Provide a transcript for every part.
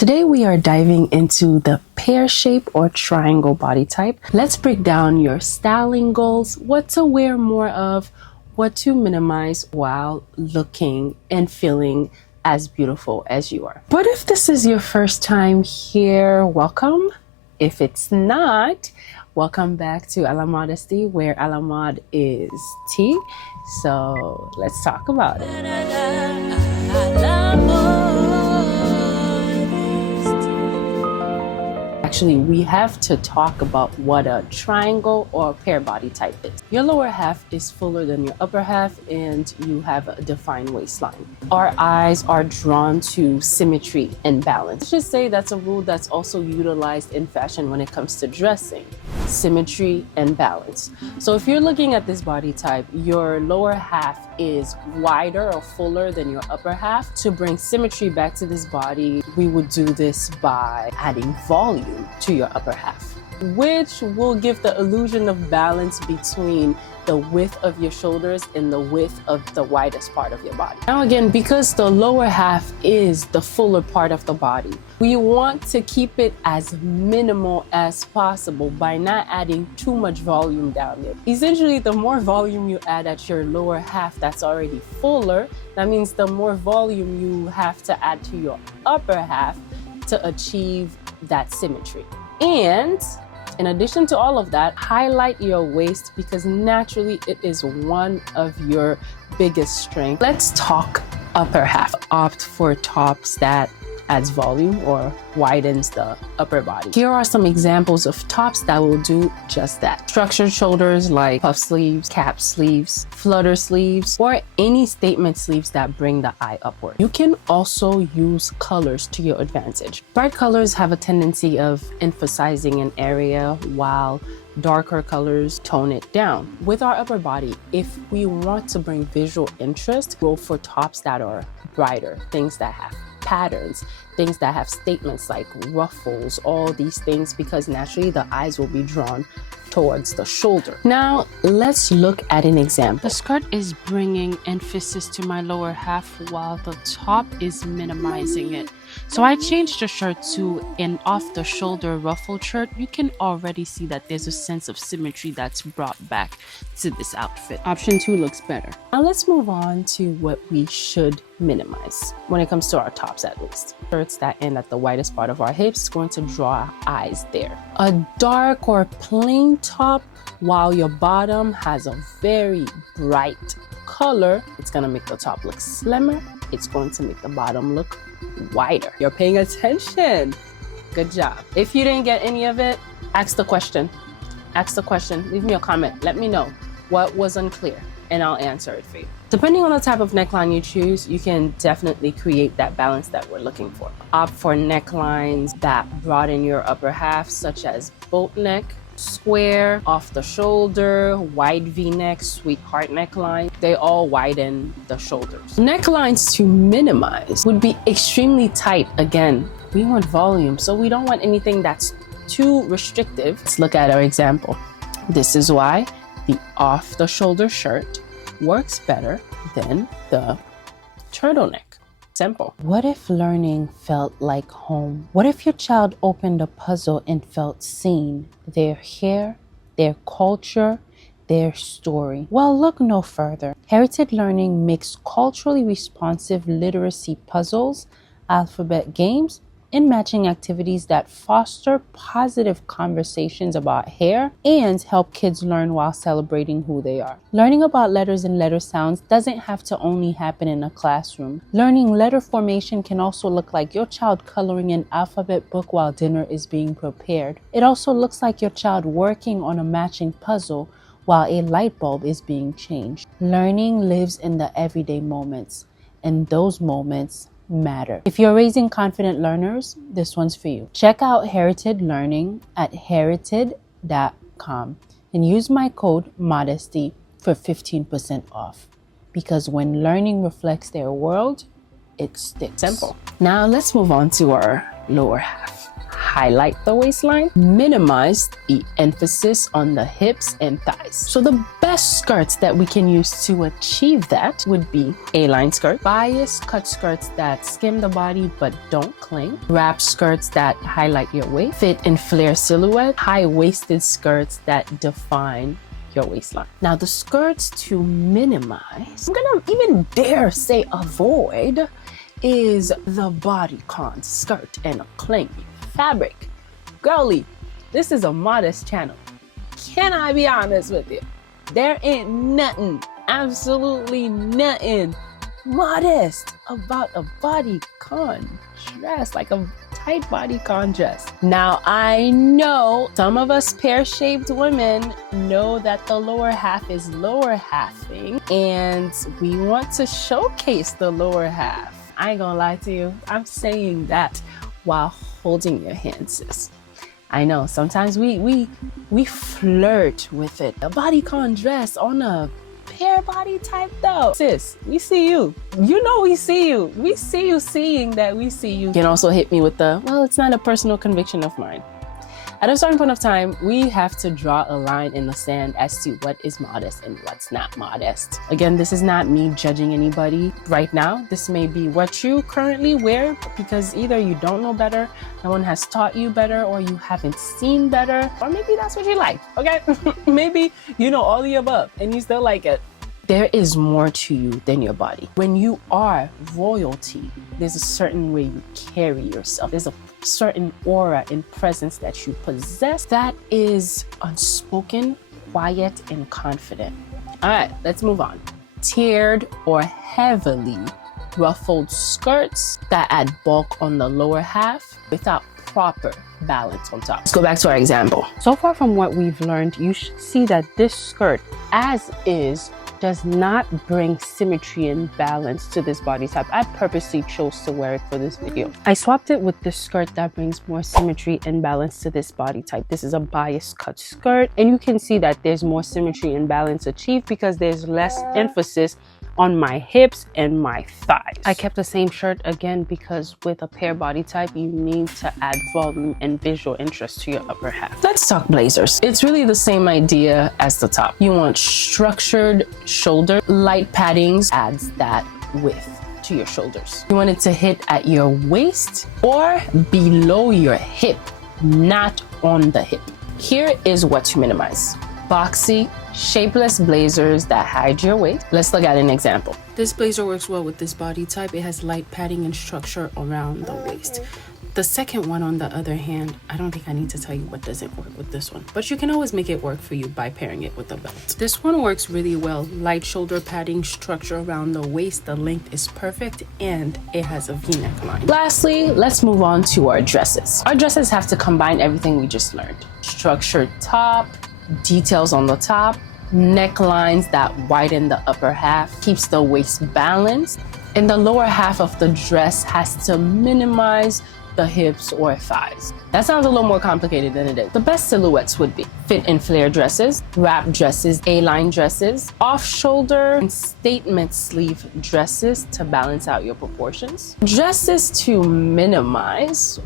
Today we are diving into the pear shape or triangle body type. Let's break down your styling goals, what to wear more of, what to minimize while looking and feeling as beautiful as you are. But if this is your first time here, welcome. If it's not, welcome back to A La Modesty, where A La Mod is tea. So let's talk about it. Actually, we have to talk about what a triangle or pear body type is. Your lower half is fuller than your upper half and you have a defined waistline. Our eyes are drawn to symmetry and balance. Let's just say that's a rule that's also utilized in fashion when it comes to dressing. Symmetry and balance. So if you're looking at this body type, your lower half is wider or fuller than your upper half. To bring symmetry back to this body, we would do this by adding volume to your upper half, which will give the illusion of balance between the width of your shoulders and the width of the widest part of your body. Now again, because the lower half is the fuller part of the body, we want to keep it as minimal as possible by not adding too much volume down there. Essentially, the more volume you add at your lower half that's already fuller, that means the more volume you have to add to your upper half to achieve that symmetry. And in addition to all of that, highlight your waist because naturally it is one of your biggest strengths. Let's talk upper half. Opt for tops that adds volume or widens the upper body. Here are some examples of tops that will do just that. Structured shoulders like puff sleeves, cap sleeves, flutter sleeves, or any statement sleeves that bring the eye upward. You can also use colors to your advantage. Bright colors have a tendency of emphasizing an area while darker colors tone it down. With our upper body, if we want to bring visual interest, go for tops that are brighter, things that have patterns, things that have statements like ruffles, all these things, because naturally the eyes will be drawn towards the shoulder. Now let's look at an example. The skirt is bringing emphasis to my lower half while the top is minimizing it. So I changed the shirt to an off-the-shoulder ruffled shirt. You can already see that there's a sense of symmetry that's brought back to this outfit. Option 2 looks better. Now let's move on to what we should minimize when it comes to our tops, at least. Shirts that end at the widest part of our hips is going to draw eyes there. A dark or plain top while your bottom has a very bright color, it's going to make the top look slimmer. It's going to make the bottom look wider. You're paying attention. Good job. If you didn't get any of it, ask the question. Ask the question. Leave me a comment. Let me know what was unclear and I'll answer it for you. Depending on the type of neckline you choose, you can definitely create that balance that we're looking for. Opt for necklines that broaden your upper half, such as boat neck, square, off the shoulder, wide V-neck, sweetheart neckline. They all widen the shoulders. Necklines to minimize would be extremely tight. Again, we want volume, so we don't want anything that's too restrictive. Let's look at our example. This is why the off the shoulder shirt works better than the turtleneck. Simple. What if learning felt like home? What if your child opened a puzzle and felt seen? Their hair, their culture, their story. Well, look no further. Hairited Learning makes culturally responsive literacy puzzles, alphabet games, and matching activities that foster positive conversations about hair and help kids learn while celebrating who they are. Learning about letters and letter sounds doesn't have to only happen in a classroom. Learning letter formation can also look like your child coloring an alphabet book while dinner is being prepared. It also looks like your child working on a matching puzzle while a light bulb is being changed. Learning lives in the everyday moments, and those moments matter. If you're raising confident learners, this one's for you. Check out Hairited Learning at hairited.com and use my code MODESTY for 15% off. Because when learning reflects their world, it sticks. Simple. Now let's move on to our lower half. highlight the waistline, minimize the emphasis on the hips and thighs. So the best skirts that we can use to achieve that would be A-line skirt, bias cut skirts that skim the body but don't cling, wrap skirts that highlight your waist, fit and flare silhouette, high-waisted skirts that define your waistline. Now the skirts to minimize, I'm gonna even dare say avoid, is the bodycon skirt and a clingy fabric. Girly, this is a modest channel. Can I be honest with you? There ain't nothing, absolutely nothing modest about a bodycon dress, like a tight bodycon dress. Now I know some of us pear-shaped women know that the lower half is lower halfing, and we want to showcase the lower half. I ain't gonna lie to you, I'm saying that while holding your hand, sis. I know sometimes we flirt with it. A bodycon dress on a pear body type though. Sis, we see you. You know we see you. We see you seeing that we see you. You can also hit me with the, well, it's not a personal conviction of mine. At a certain point of time, we have to draw a line in the sand as to what is modest and what's not modest. Again, this is not me judging anybody right now. This may be what you currently wear because either you don't know better, no one has taught you better, or you haven't seen better, or maybe that's what you like, okay? Maybe you know all the above and you still like it. There is more to you than your body. When you are royalty, there's a certain way you carry yourself. There's a certain aura and presence that you possess that is unspoken, quiet, and confident. All right, let's move on. Tiered or heavily ruffled skirts that add bulk on the lower half without proper balance on top. Let's go back to our example. So far from what we've learned, you should see that this skirt as is does not bring symmetry and balance to this body type. I purposely chose to wear it for this video. I swapped it with this skirt that brings more symmetry and balance to this body type. This is a bias cut skirt, and you can see that there's more symmetry and balance achieved because there's less emphasis on my hips and my thighs. I kept the same shirt again because with a pear body type, you need to add volume and visual interest to your upper half. Let's talk blazers. It's really the same idea as the top. You want structured shoulder, light paddings adds that width to your shoulders. You want it to hit at your waist or below your hip, not on the hip. Here is what to minimize. Boxy, shapeless blazers that hide your waist. Let's look at an example. This blazer works well with this body type. It has light padding and structure around the waist. The second one, on the other hand, I don't think I need to tell you what doesn't work with this one, but you can always make it work for you by pairing it with a belt. This one works really well. Light shoulder padding, structure around the waist, the length is perfect, and it has a V-neck line. Lastly, let's move on to our dresses. Our dresses have to combine everything we just learned. Structured top, details on the top, necklines that widen the upper half, keeps the waist balanced, and the lower half of the dress has to minimize the hips or thighs. That sounds a little more complicated than it is. The best silhouettes would be fit and flare dresses, wrap dresses, A-line dresses, off-shoulder and statement sleeve dresses to balance out your proportions. Dresses to minimize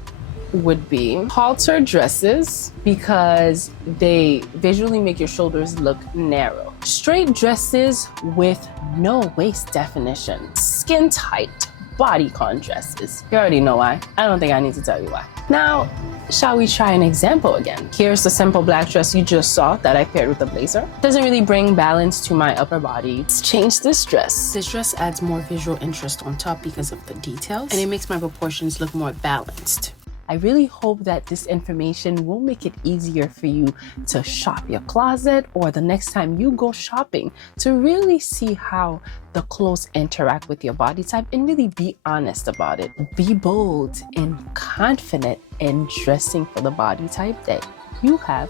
would be halter dresses because they visually make your shoulders look narrow. Straight dresses with no waist definition. Skin tight bodycon dresses. You already know why. I don't think I need to tell you why. Now, shall we try an example again? Here's the simple black dress you just saw that I paired with a blazer. Doesn't really bring balance to my upper body. Let's change this dress. This dress adds more visual interest on top because of the details, and it makes my proportions look more balanced. I really hope that this information will make it easier for you to shop your closet, or the next time you go shopping, to really see how the clothes interact with your body type and really be honest about it. Be bold and confident in dressing for the body type that you have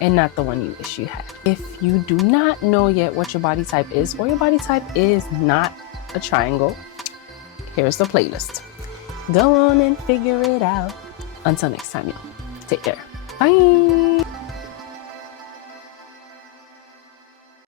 and not the one you wish you had. If you do not know yet what your body type is, or your body type is not a triangle, here's the playlist. Go on and figure it out. Until next time, y'all. Take care. Bye.